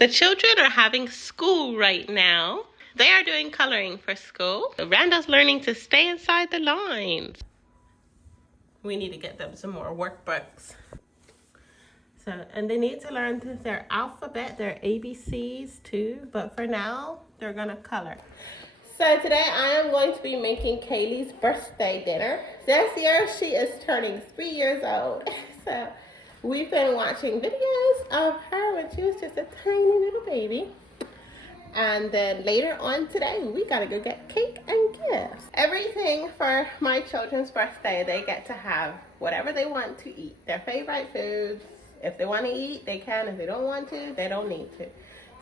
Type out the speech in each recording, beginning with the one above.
The children are having school right now. They are doing coloring for school. So Randall's learning to stay inside the lines. We need to get them some more workbooks. So, and they need to learn their alphabet, their ABCs too. But for now, they're gonna color. So today I am going to be making Kaylee's birthday dinner. This year she is turning 3 years old. So we've been watching videos of her when she was just a tiny little baby. And then later on today, we gotta go get cake and gifts. Everything for my children's birthday, they get to have whatever they want to eat. Their favorite foods. If they want to eat, they can. If they don't want to, they don't need to.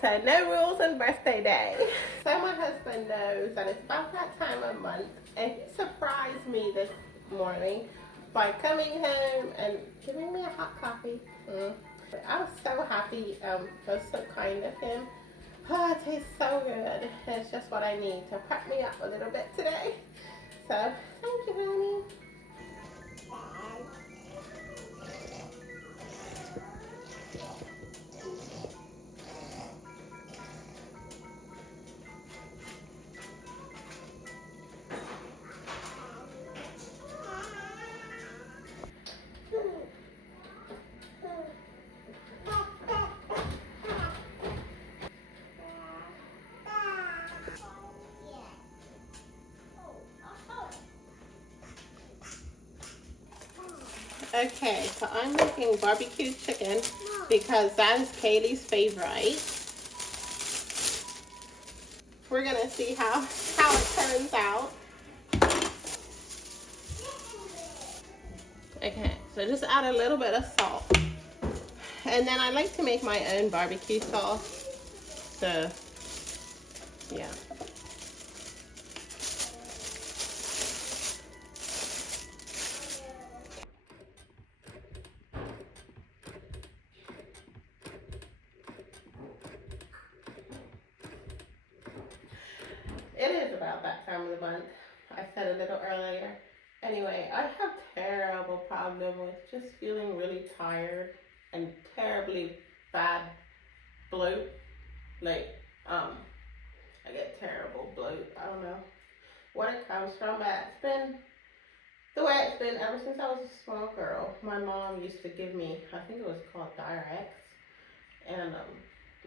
So no rules on birthday day. So my husband knows that it's about that time of month, and he surprised me this morning by coming home and giving me a hot coffee. I was so happy. That was so kind of him. Oh, it tastes so good. It's just what I need to prep me up a little bit today. So thank you, honey. Okay, so I'm making barbecue chicken because that is Kaylee's favorite. We're gonna see how it turns out. Okay, so just add a little bit of salt. And then I like to make my own barbecue sauce. So, yeah. It is about that time of the month. I said a little earlier. Anyway, I have terrible problem with just feeling really tired and terribly bad bloat. Like, I get terrible bloat. I don't know what it comes from, but it's been the way it's been ever since I was a small girl. My mom used to give me, I think it was called Diurex, and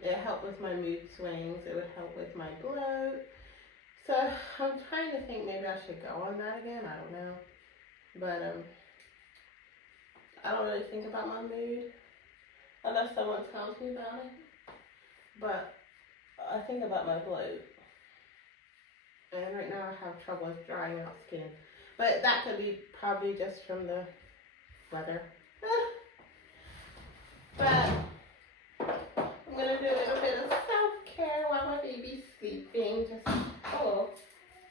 it helped with my mood swings. It would help with my bloat. So I'm trying to think maybe I should go on that again. I don't know. But I don't really think about my mood unless someone tells me about it. But I think about my bloat. And right now I have trouble with drying out skin. But that could be probably just from the weather. But I'm going to do a little bit of self-care while my baby's sleeping.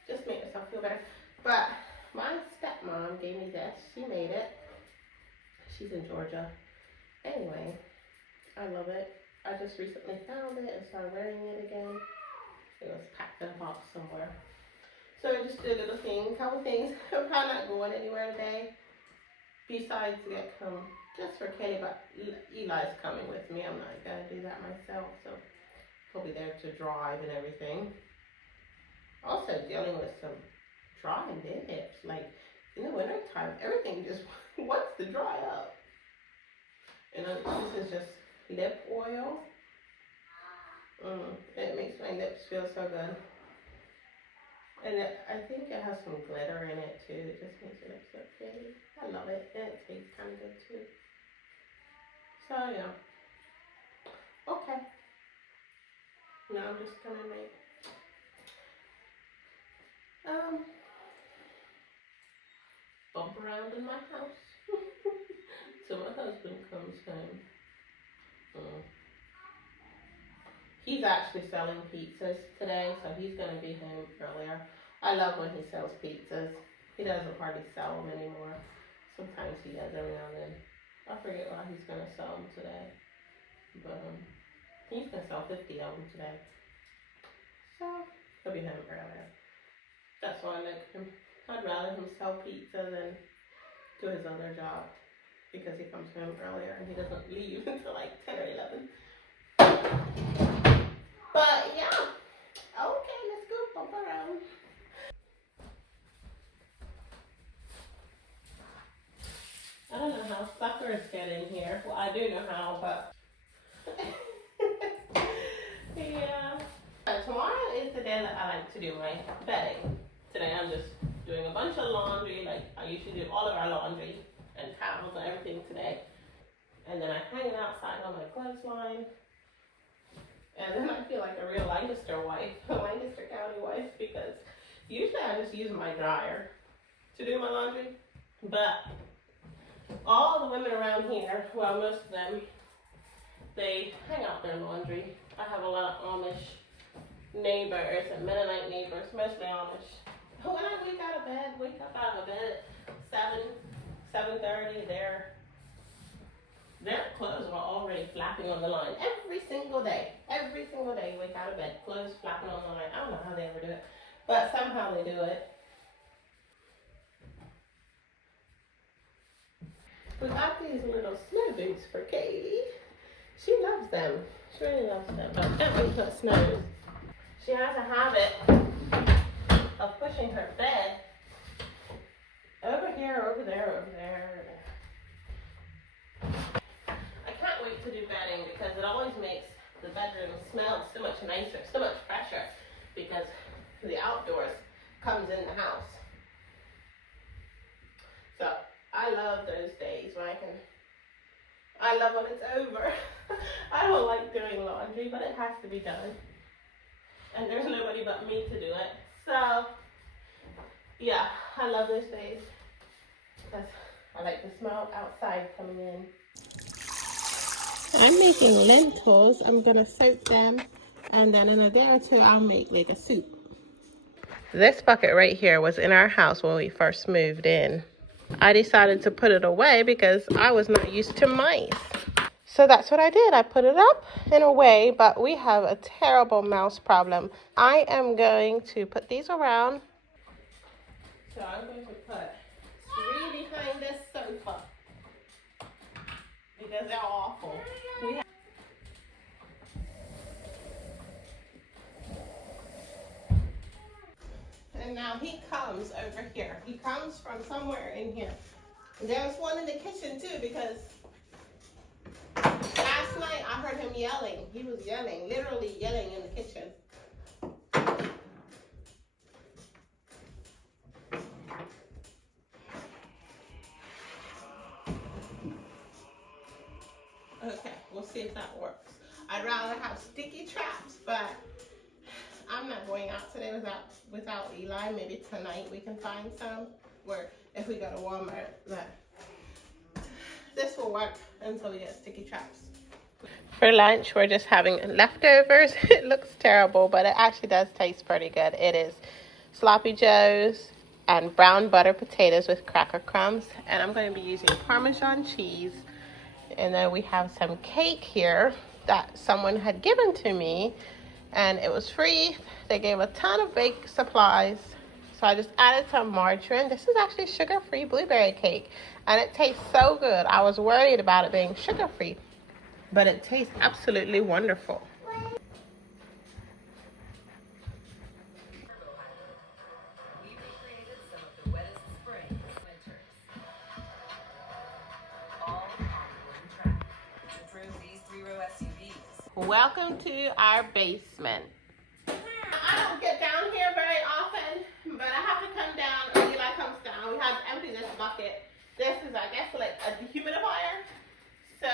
Just make myself feel better. But my stepmom gave me this. She made it. She's in Georgia. Anyway, I love it. I just recently found it and started wearing it again. It was packed in a box somewhere. So I just did a little thing, couple things. I'm probably not going anywhere today. Besides get just for Kenny, but Eli's coming with me. I'm not gonna do that myself, so he'll be there to drive and everything. Also dealing with some dry lips. Like in the winter time, everything just wants to dry up. And this is just lip oil. It makes my lips feel so good. And I think it has some glitter in it too. It just makes your lips look pretty. I love it. And it tastes kind of good too. So yeah. Okay. Now I'm just gonna make bump around in my house till my husband comes home. He's actually selling pizzas today, so he's going to be home earlier. I love when he sells pizzas. He doesn't hardly sell them anymore. Sometimes he does every now and then. I forget what he's going to sell them today. But he's going to sell 50 of them today. So he'll be home earlier. That's why I like him. I'd rather him sell pizza than do his other job, because he comes home earlier and he doesn't leave until like 10 or 11. decided to do my bedding. Today I'm just doing a bunch of laundry, like I usually do all of our laundry and towels and everything today. And then I hang it outside on my clothesline. And then I feel like a real Lancaster wife, a Lancaster County wife, because usually I just use my dryer to do my laundry. But all the women around here, well, most of them, they hang out their laundry. I have a lot of Amish neighbors and Mennonite neighbors, mostly Amish. When I wake up out of bed at 7:30, their clothes are already flapping on the line every single day. Every single day you wake out of bed, clothes flapping on the line. I don't know how they ever do it, but somehow they do it. We got these little snow boots for Katie. She loves them. She really loves them. But Emily put snows. She has a habit of pushing her bed over here, over there, over there. I can't wait to do bedding because it always makes the bedroom smell so much nicer, so much fresher, because the outdoors comes in the house. So I love those days when I love when it's over. I don't like doing laundry, but it has to be done. And there's nobody but me to do it. So yeah, I love those days because I like the smell outside coming in. I'm making lentils. I'm gonna soak them, and then in a day or two I'll make like a soup. This bucket right here was in our house when we first moved in. I decided to put it away because I was not used to mice. So that's what I did. I put it up and away, but we have a terrible mouse problem. I am going to put these around. So I'm going to put 3 behind this sofa because they're awful. And now he comes over here. He comes from somewhere in here. There's one in the kitchen too, because last night I heard him yelling. He was yelling, literally yelling in the kitchen. Okay, we'll see if that works. I'd rather have sticky traps, but I'm not going out today without Eli. Maybe tonight we can find some, or if we go to Walmart. But this will work until we get sticky traps. For lunch, we're just having leftovers. It looks terrible, but it actually does taste pretty good. It is sloppy joes and brown butter potatoes with cracker crumbs. And I'm going to be using Parmesan cheese. And then we have some cake here that someone had given to me. And it was free. They gave a ton of bake supplies. So I just added some margarine. This is actually sugar-free blueberry cake. And it tastes so good. I was worried about it being sugar-free, but it tastes absolutely wonderful. Welcome to our basement. I don't get down here very often, but I have to come down when Eli comes down. We have to empty this bucket. This is, I guess, like a dehumidifier. So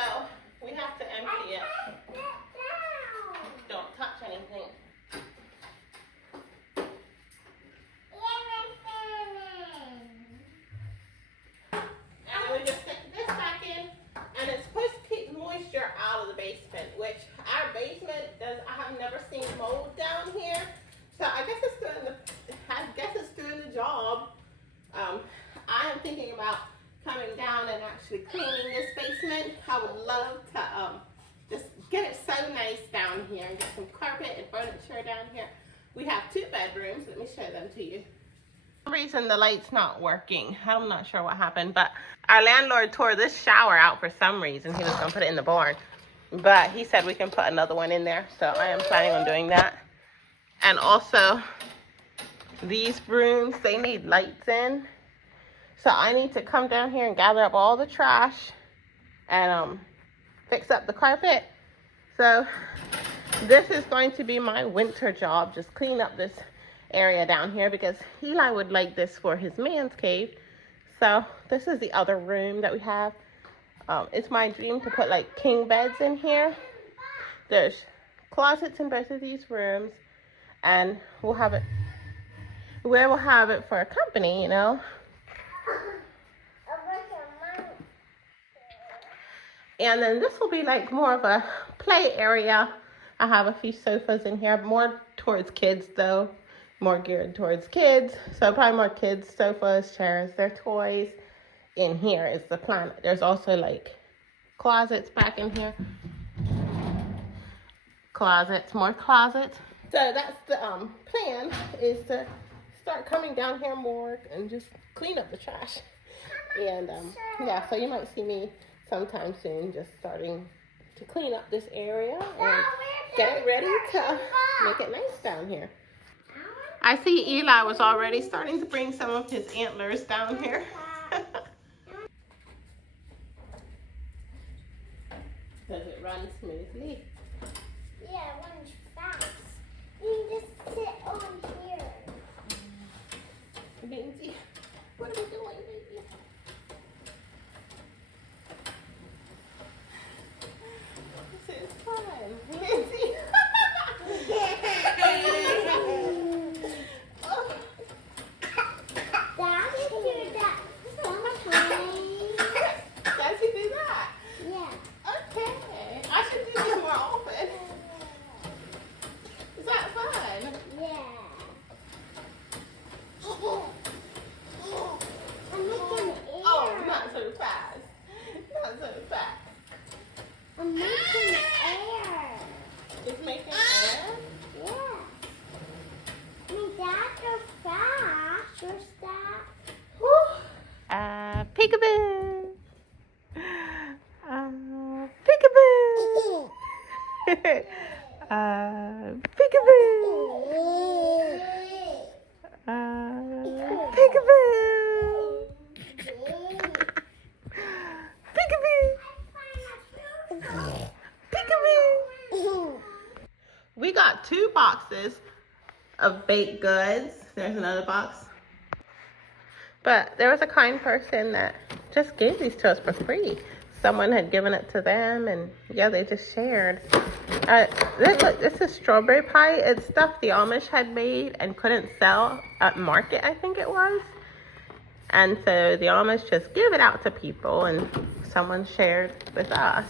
we have to empty it. Don't touch anything. And then we just stick this back in, and it's supposed to keep moisture out of the basement, which our basement does. I have never seen mold down here, so I guess it's doing the job. I am thinking about coming down and actually cleaning this basement. I would love to just get it so nice down here and get some carpet and furniture down here. We have 2 bedrooms. Let me show them to you. For some reason the light's not working. I'm not sure what happened, but our landlord tore this shower out for some reason. He was gonna put it in the barn, but he said we can put another one in there, so I am planning on doing that. And also these brooms, they need lights in, so I need to come down here and gather up all the trash and fix up the carpet. So this is going to be my winter job, just clean up this area down here because Eli would like this for his man's cave. So this is the other room that we have. It's my dream to put like king beds in here. There's closets in both of these rooms, and we'll have it where we'll have it for a company, you know. And then this will be like more of a play area. I have a few sofas in here, more towards kids though, more geared towards kids. So probably more kids, sofas, chairs, their toys. In here is the plan. There's also like closets back in here. Closets, more closets. So that's the plan, is to start coming down here more and just clean up the trash. And yeah, so you might see me sometime soon just starting to clean up this area and get it ready to make it nice down here. I see Eli was already starting to bring some of his antlers down here. Does it run smoothly? Yeah, it runs fast. You just sit on here. Lindsay, what are we doing, baby? This is fun. Lindsay. Does he do that? Yeah. Okay. I should do this more often. Is that fun? Yeah. I'm making air. Oh, not so fast. Not so fast. I'm making air. It's making air? Yeah. My dad goes fast. Your dad. Peekaboo. Peekaboo. Peekaboo. Peekaboo. Peekaboo. We got 2 boxes of baked goods. There's another box. But there was a kind person that just gave these to us for free. Someone had given it to them, and yeah, they just shared. Look, this is strawberry pie. It's stuff the Amish had made and couldn't sell at market, I think it was. And so the Amish just give it out to people, and someone shared with us.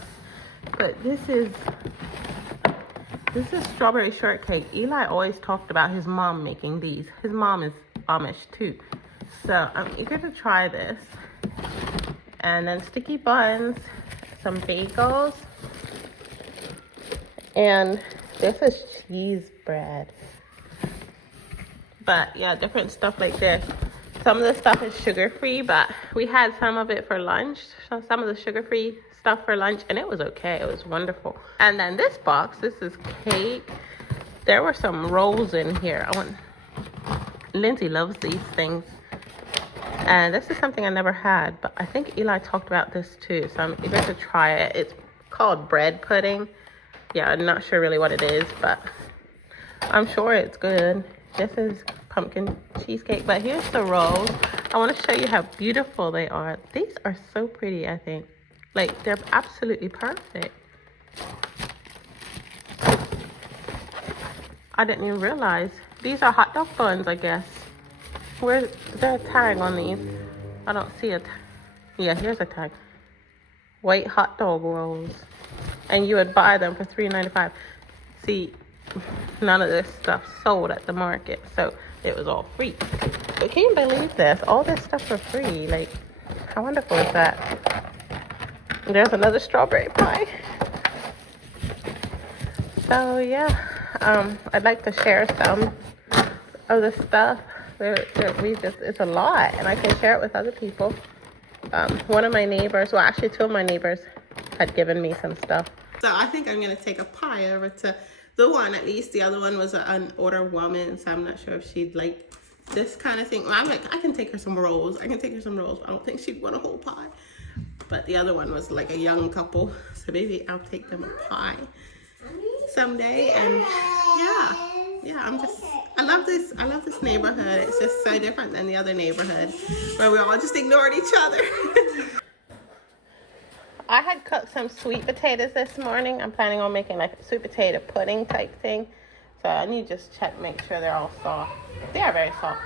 But this is strawberry shortcake. Eli always talked about his mom making these. His mom is Amish too. So I'm eager to try this. And then sticky buns, some bagels, and this is cheese bread. But yeah, different stuff like this. Some of the stuff is sugar-free, but we had some of it for lunch. So some of the sugar-free stuff for lunch, and it was okay. It was wonderful. And then this box, this is cake. There were some rolls in here. Lindsay loves these things. And this is something I never had, but I think Eli talked about this too, so I'm eager to try it. It's called bread pudding. Yeah, I'm not sure really what it is, but I'm sure it's good. This is pumpkin cheesecake, but here's the rolls. I want to show you how beautiful they are. These are so pretty, I think. Like, they're absolutely perfect. I didn't even realize. These are hot dog buns, I guess. Is there a tag on these? I don't see a tag. Yeah, here's a tag. White hot dog rolls. And you would buy them for $3.95. See, none of this stuff sold at the market, so it was all free. But can you believe this? All this stuff for free. Like, how wonderful is that? There's another strawberry pie. So yeah, I'd like to share some of the stuff. It's a lot, and I can share it with other people. One of my neighbors, well, actually 2 of my neighbors had given me some stuff. So I think I'm gonna take a pie over to the one, at least. The other one was an older woman, so I'm not sure if she'd like this kind of thing. Well, I'm like, I can take her some rolls. I don't think she'd want a whole pie. But the other one was like a young couple, so maybe I'll take them a pie someday. And yeah, yeah, I love this neighborhood. It's just so different than the other neighborhood where we all just ignored each other. I had cooked some sweet potatoes this morning. I'm planning on making like a sweet potato pudding type thing. So I need to just check, make sure they're all soft. They are very soft.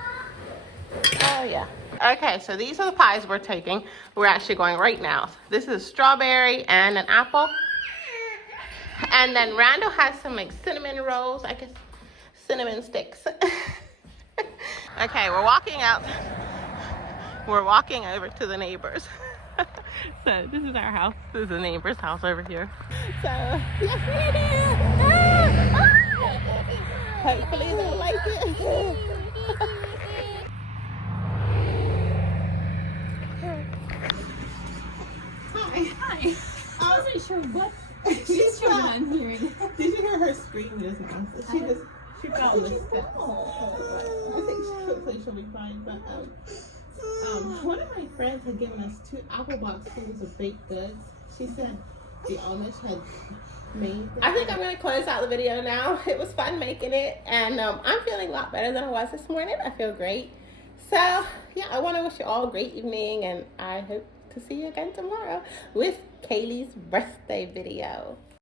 Oh yeah. Okay, so these are the pies we're taking. We're actually going right now. This is strawberry and an apple. And then Randall has some like cinnamon rolls, I guess cinnamon sticks. Okay, we're walking out. We're walking over to the neighbors. So this is our house. This is the neighbor's house over here. So yes, we're here. Hopefully they'll like it. Hi. I wasn't sure what she's on hearing. Did you hear her scream just now? She felt the steps. I think she'll be fine. But one of my friends had given us 2 apple box fulls of baked goods. She said the Amish had made. I think I'm gonna close out the video now. It was fun making it, and I'm feeling a lot better than I was this morning. I feel great. So yeah, I want to wish you all a great evening, and I hope to see you again tomorrow with Kaylee's birthday video.